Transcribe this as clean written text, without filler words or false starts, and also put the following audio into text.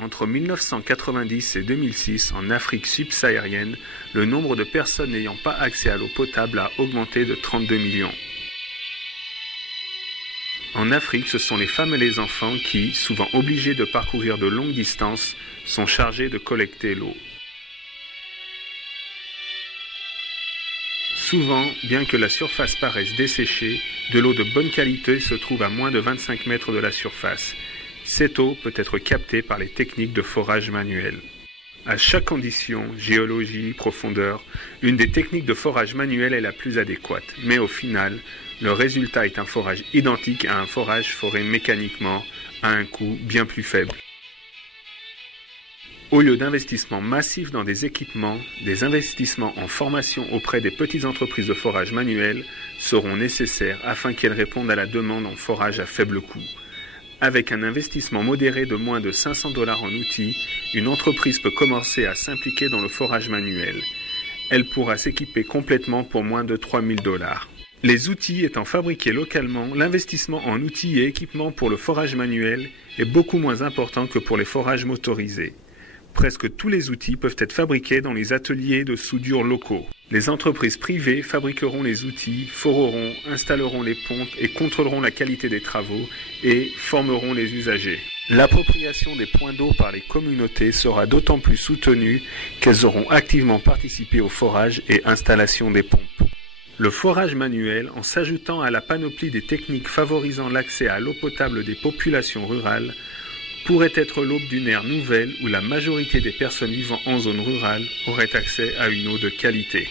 Entre 1990 et 2006, en Afrique subsaharienne, le nombre de personnes n'ayant pas accès à l'eau potable a augmenté de 32 millions. En Afrique, ce sont les femmes et les enfants qui, souvent obligés de parcourir de longues distances, sont chargés de collecter l'eau. Souvent, bien que la surface paraisse desséchée, de l'eau de bonne qualité se trouve à moins de 25 mètres de la surface. Cette eau peut être captée par les techniques de forage manuel. À chaque condition, géologie, profondeur, une des techniques de forage manuel est la plus adéquate. Mais au final, le résultat est un forage identique à un forage foré mécaniquement, à un coût bien plus faible. Au lieu d'investissements massifs dans des équipements, des investissements en formation auprès des petites entreprises de forage manuel seront nécessaires afin qu'elles répondent à la demande en forage à faible coût. Avec un investissement modéré de moins de 500 $ en outils, une entreprise peut commencer à s'impliquer dans le forage manuel. Elle pourra s'équiper complètement pour moins de 3 000 $. Les outils étant fabriqués localement, l'investissement en outils et équipements pour le forage manuel est beaucoup moins important que pour les forages motorisés. Presque tous les outils peuvent être fabriqués dans les ateliers de soudure locaux. Les entreprises privées fabriqueront les outils, foreront, installeront les pompes et contrôleront la qualité des travaux et formeront les usagers. L'appropriation des points d'eau par les communautés sera d'autant plus soutenue qu'elles auront activement participé au forage et installation des pompes. Le forage manuel, en s'ajoutant à la panoplie des techniques favorisant l'accès à l'eau potable des populations rurales, pourrait être l'aube d'une ère nouvelle où la majorité des personnes vivant en zone rurale auraient accès à une eau de qualité.